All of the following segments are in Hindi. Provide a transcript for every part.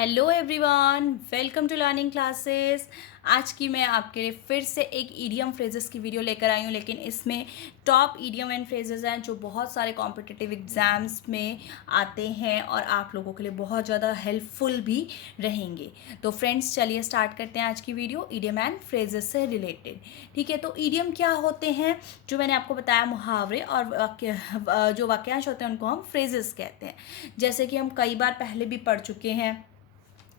Hello everyone, welcome to learning classes. आज की मैं आपके लिए फिर से एक ईडियम फ्रेजेस की वीडियो लेकर आई हूँ, लेकिन इसमें टॉप ईडियम एंड फ्रेजेस हैं जो बहुत सारे कॉम्पिटिटिव एग्जाम्स में आते हैं और आप लोगों के लिए बहुत ज़्यादा हेल्पफुल भी रहेंगे। तो फ्रेंड्स, चलिए स्टार्ट करते हैं आज की वीडियो ईडियम एंड फ्रेजेस से रिलेटेड। ठीक है, तो ईडियम क्या होते हैं? जो मैंने आपको बताया, मुहावरे और जो वाक्यांश होते हैं उनको हम फ्रेजेस कहते हैं। जैसे कि हम कई बार पहले भी पढ़ चुके हैं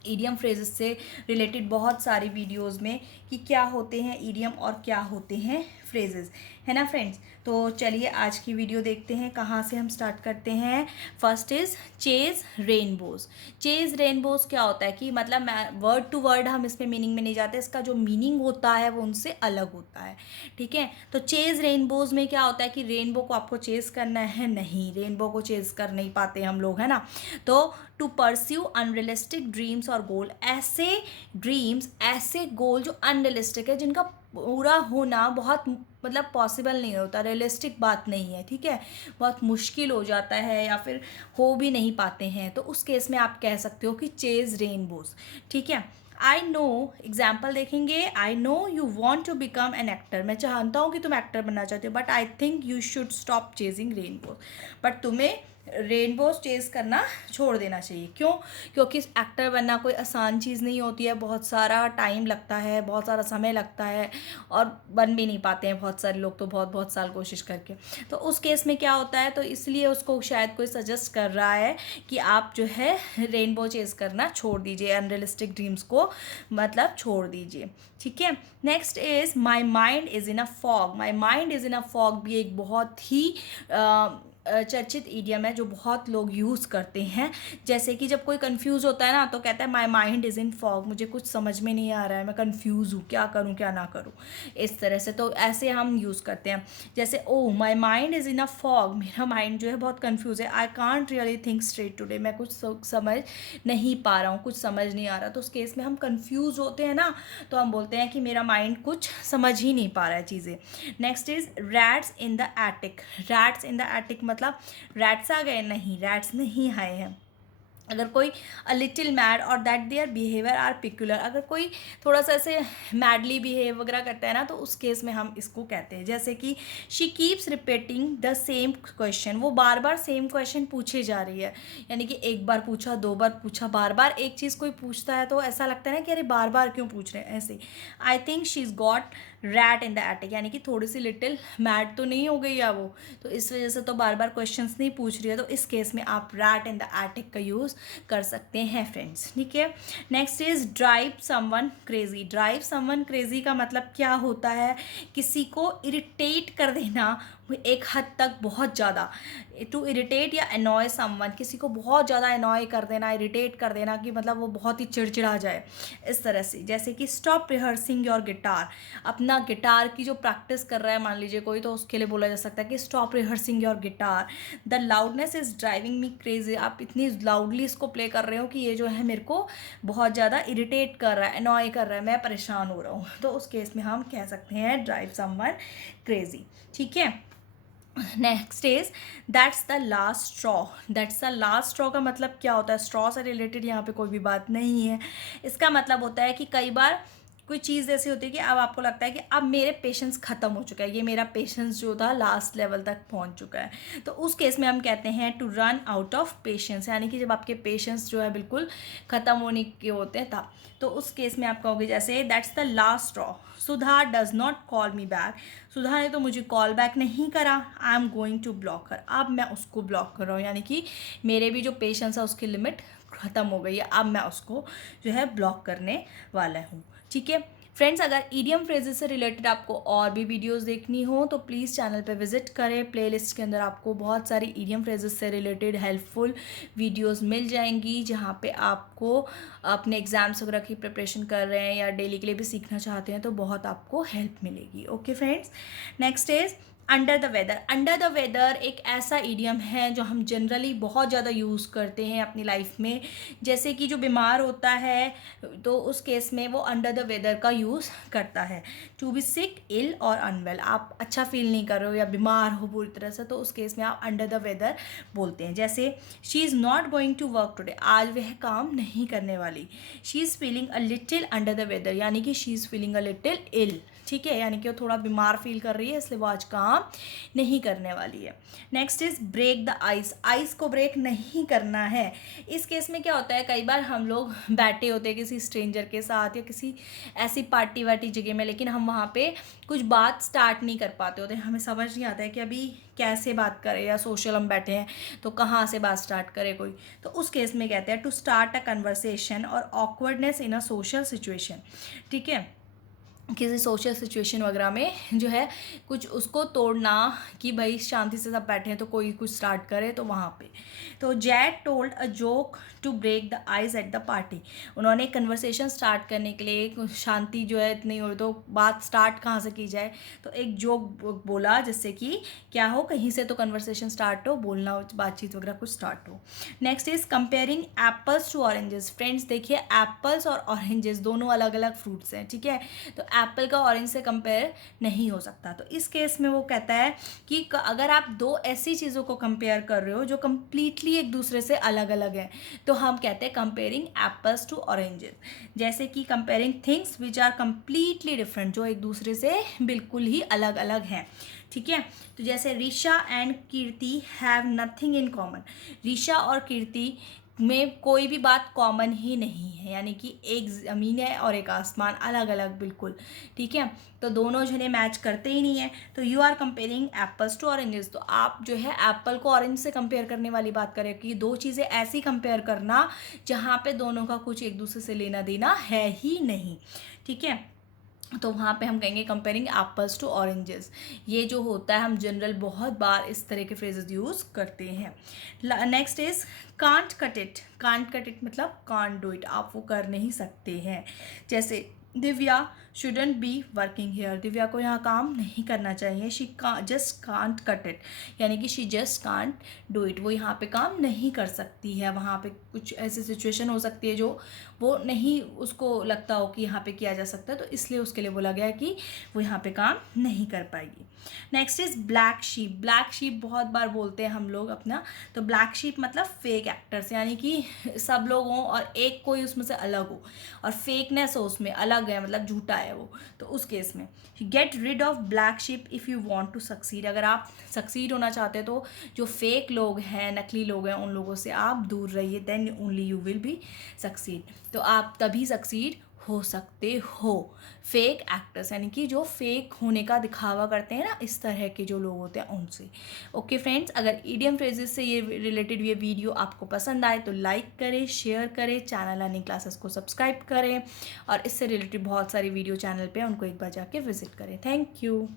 ईडियम फ्रेजेस से रिलेटेड बहुत सारी वीडियोस में कि क्या होते हैं ईडियम और क्या होते हैं फ्रेजेस, है ना फ्रेंड्स। तो चलिए आज की वीडियो देखते हैं। कहाँ से हम स्टार्ट करते हैं? First is chase rainbows. Chase rainbows क्या होता है कि मतलब वर्ड टू वर्ड हम इसमें मीनिंग में नहीं जाते, इसका जो मीनिंग होता है वो उनसे अलग होता है। ठीक है, तो चेज रेनबोज में क्या होता है कि रेनबो को आपको चेज करना है? नहीं, रेनबो को चेज कर नहीं पाते हम लोग, है ना। तो टू परस्यू अनरियलिस्टिक ड्रीम्स और गोल, ऐसे ड्रीम्स, ऐसे गोल जो अनरियलिस्टिक है, जिनका पूरा होना बहुत मतलब पॉसिबल नहीं होता, रियलिस्टिक बात नहीं है। ठीक है, बहुत मुश्किल हो जाता है या फिर हो भी नहीं पाते हैं, तो उस केस में आप कह सकते हो कि चेज रेनबोज। ठीक है, आई नो, एग्जाम्पल देखेंगे। I know you want to become an actor, मैं चाहता हूँ कि तुम एक्टर बनना चाहते हो, but I think you should stop chasing rainbows, but तुम्हें रेनबोज चेज करना छोड़ देना चाहिए। क्यों? क्योंकि एक्टर बनना कोई आसान चीज़ नहीं होती है, बहुत सारा टाइम लगता है, बहुत सारा समय लगता है और बन भी नहीं पाते हैं बहुत सारे लोग तो बहुत बहुत साल कोशिश करके। तो उस केस में क्या होता है, तो इसलिए उसको शायद कोई सजेस्ट कर रहा है कि आप जो है रेनबो चेज करना छोड़ दीजिए, अनरियलिस्टिक ड्रीम्स को मतलब छोड़ दीजिए। ठीक है, next is my mind is in a fog. My mind is in a fog भी एक बहुत ही चर्चित ईडियम है जो बहुत लोग यूज़ करते हैं। जैसे कि जब कोई कंफ्यूज होता है ना, तो कहता है माई माइंड इज़ इन फॉग, मुझे कुछ समझ में नहीं आ रहा है, मैं कंफ्यूज हूँ, क्या करूँ क्या ना करूँ, इस तरह से। तो ऐसे हम यूज़ करते हैं। जैसे oh my mind is in a fog, मेरा माइंड जो है बहुत कन्फ्यूज है। I can't really think straight today, मैं कुछ समझ नहीं पा रहा हूँ, कुछ समझ नहीं आ रहा। तो उस केस में हम कन्फ्यूज होते हैं ना, तो हम बोलते हैं कि मेरा माइंड कुछ समझ ही नहीं पा रहा है चीज़ें। Next is rats in the attic. Rats in the attic मतलब रैट्स आ गए? नहीं, रैट्स नहीं आए हैं। अगर कोई अ लिटिल मैड और that their behaviour are peculiar, अगर कोई थोड़ा सा ऐसे मैडली बिहेव वगैरह करता है ना, तो उस केस में हम इसको कहते हैं। जैसे कि she keeps repeating the same question, वो बार बार सेम क्वेश्चन पूछे जा रही है। यानी कि एक बार पूछा, दो बार पूछा, बार बार एक चीज़ कोई पूछता है तो ऐसा लगता है ना कि अरे बार बार क्यों पूछ रहे हैं ऐसे। I think she is got rat in the attic, यानी कि थोड़ी सी लिटिल मैड तो नहीं हो गई है वो, तो इस वजह से तो बार बार क्वेश्चंस नहीं पूछ रही है। तो इस केस में आप रैट इन द एटिक का यूज़ कर सकते हैं फ्रेंड्स। ठीक है, next is drive someone crazy. Drive someone crazy का मतलब क्या होता है? किसी को इरिटेट कर देना एक हद तक, बहुत ज़्यादा। टू इरिटेट या अनॉय समवन, किसी को बहुत ज़्यादा अनॉय कर देना, इरिटेट कर देना कि मतलब वो बहुत ही चिड़चिड़ा जाए, इस तरह से। जैसे कि स्टॉप रिहर्सिंग योर गिटार, अपना गिटार की जो प्रैक्टिस कर रहा है मान लीजिए कोई, तो उसके लिए बोला जा सकता है कि stop rehearsing your guitar. The loudness is driving me crazy, आप इतनी लाउडली इसको प्ले कर रहे हो कि ये जो है मेरे को बहुत ज़्यादा इरिटेट कर रहा है, अनॉय कर रहा है, मैं परेशान हो रहा हूँ। तो उस केस में हम कह सकते हैं ड्राइव समवन क्रेजी। ठीक है, next is that's the last straw. That's the last straw का मतलब क्या होता है? स्ट्रॉ से रिलेटेड यहाँ पे कोई भी बात नहीं है। इसका मतलब होता है कि कई बार कोई चीज़ ऐसी होती है कि अब आपको लगता है कि अब मेरे पेशेंस ख़त्म हो चुका है, ये मेरा पेशेंस जो था लास्ट लेवल तक पहुंच चुका है। तो उस केस में हम कहते हैं to run out of patience, यानी कि जब आपके पेशेंस जो है बिल्कुल ख़त्म होने के होते हैं तब। तो उस केस में आप कहोगे जैसे that's the last straw, Sudha does not call me back. Sudha ने तो मुझे कॉल बैक नहीं करा, I am going to block her, अब मैं उसको ब्लॉक कर रहा हूँ, यानी कि मेरे भी जो पेशेंस है उसकी लिमिट ख़त्म हो गई है, अब मैं उसको जो है ब्लॉक करने वाला हूँ। ठीक है फ्रेंड्स, अगर ईडियम फ्रेजेस से रिलेटेड आपको और भी वीडियोस देखनी हो तो प्लीज़ चैनल पे विजिट करें। प्लेलिस्ट के अंदर आपको बहुत सारी ईडियम फ्रेजेस से रिलेटेड हेल्पफुल वीडियोस मिल जाएंगी, जहाँ पे आपको अपने एग्जाम्स वगैरह की प्रिपरेशन कर रहे हैं या डेली के लिए भी सीखना चाहते हैं तो बहुत आपको हेल्प मिलेगी। Okay friends, next is under the weather एक ऐसा इडियम है जो हम जनरली बहुत ज़्यादा यूज़ करते हैं अपनी लाइफ में। जैसे कि जो बीमार होता है तो उस केस में वो अंडर द वेदर का यूज़ करता है। टू बी सिक, इल और अनवेल, आप अच्छा फील नहीं कर रहे हो या बीमार हो पूरी तरह से, तो उस केस में आप अंडर द वेदर बोलते हैं। जैसे she is not going to work today, आज वह काम नहीं करने वाली। She is feeling a little under the weather, यानी कि she is feeling a little ill, ठीक है, यानी कि वो थोड़ा बीमार फील कर रही है, इसलिए वो आज काम नहीं करने वाली है। Next is break the ice, ice को ब्रेक नहीं करना है। इस केस में क्या होता है, कई बार हम लोग बैठे होते हैं किसी स्ट्रेंजर के साथ या किसी ऐसी पार्टी वार्टी जगह में, लेकिन हम वहाँ पे कुछ बात स्टार्ट नहीं कर पाते होते, हमें समझ नहीं आता है कि अभी कैसे बात करें, या सोशल हम बैठे हैं तो कहाँ से बात स्टार्ट करे कोई, तो उस केस में कहते हैं टू स्टार्ट अ कन्वर्सेशन और awkwardness in a social situation, ठीक है, किसी सोशल सिचुएशन वगैरह में जो है कुछ उसको तोड़ना, कि भाई शांति से सब बैठे हैं तो कोई कुछ स्टार्ट करे, तो वहाँ पे। तो Zaid told a joke to break the ice at the party, उन्होंने कन्वर्सेशन स्टार्ट करने के लिए, शांति जो है इतनी हो तो बात स्टार्ट कहाँ से की जाए, तो एक जोक बोला जिससे कि क्या हो, कहीं से तो कन्वर्सेशन स्टार्ट हो, बोलना बातचीत वगैरह कुछ स्टार्ट हो। Next is comparing apples to oranges. Friends देखिए, एप्पल्स और ऑरेंजेस दोनों अलग अलग फ्रूट्स हैं, ठीक है, तो एप्पल का ऑरेंज से कंपेयर नहीं हो सकता। तो इस केस में वो कहता है कि अगर आप दो ऐसी चीज़ों को कंपेयर कर रहे हो जो कंप्लीटली एक दूसरे से अलग अलग हैं, तो हम कहते हैं कंपेयरिंग एप्पल्स टू ऑरेंजेस। जैसे कि comparing things which are completely different, जो एक दूसरे से बिल्कुल ही अलग अलग हैं, ठीक है। तो जैसे Risha and Kirti have nothing in common, Risha और कीर्ति में कोई भी बात कॉमन ही नहीं है, यानी कि एक ज़मीन है और एक आसमान, अलग अलग बिल्कुल, ठीक है, तो दोनों जने मैच करते ही नहीं है। तो you are comparing apples to oranges, तो आप जो है एप्पल को ऑरेंज से कंपेयर करने वाली बात करें कि दो चीज़ें ऐसी कंपेयर करना जहाँ पे दोनों का कुछ एक दूसरे से लेना देना है ही नहीं, ठीक है, तो वहाँ पे हम कहेंगे कंपेयरिंग एप्पल्स टू ऑरेंजेस। ये जो होता है हम जनरल बहुत बार इस तरह के फ्रेजेस यूज़ करते हैं। Next is can't cut it, can't cut it मतलब कांट डू इट, आप वो कर नहीं सकते हैं। जैसे Divya shouldn't be working here, Divya को यहाँ काम नहीं करना चाहिए। She just can't cut it, यानी कि she just can't do it, वो यहाँ पे काम नहीं कर सकती है। वहाँ पे कुछ ऐसी सिचुएशन हो सकती है जो वो नहीं उसको लगता हो कि यहाँ पे किया जा सकता है, तो इसलिए उसके लिए बोला गया कि वो यहाँ पे काम नहीं कर पाएगी। Next is black sheep, black sheep बहुत बार बोलते हैं हम लोग अपना, तो ब्लैक शीप मतलब फेक एक्टर्स, यानी कि सब लोग हों और एक कोई उसमें से अलग हो और फेकनेस हो उसमें, अलग है मतलब झूठा है वो, तो उस केस में get rid of black sheep if you want to succeed, अगर आप सक्सीड होना चाहते हैं तो जो फेक लोग हैं, नकली लोग हैं, उन लोगों से आप दूर रहिए, then only you will be succeed, तो आप तभी सक्सीड हो सकते हो। फेक एक्टर्स यानी कि जो फेक होने का दिखावा करते हैं ना, इस तरह के जो लोग होते हैं उनसे। ओके फ्रेंड्स, अगर इडियम फ्रेजेस से ये रिलेटेड ये वीडियो आपको पसंद आए तो लाइक करें, शेयर करें, चैनल लर्निंग क्लासेस को सब्सक्राइब करें, और इससे रिलेटेड बहुत सारी वीडियो चैनल पे उनको एक बार जाके विजिट करें। Thank you.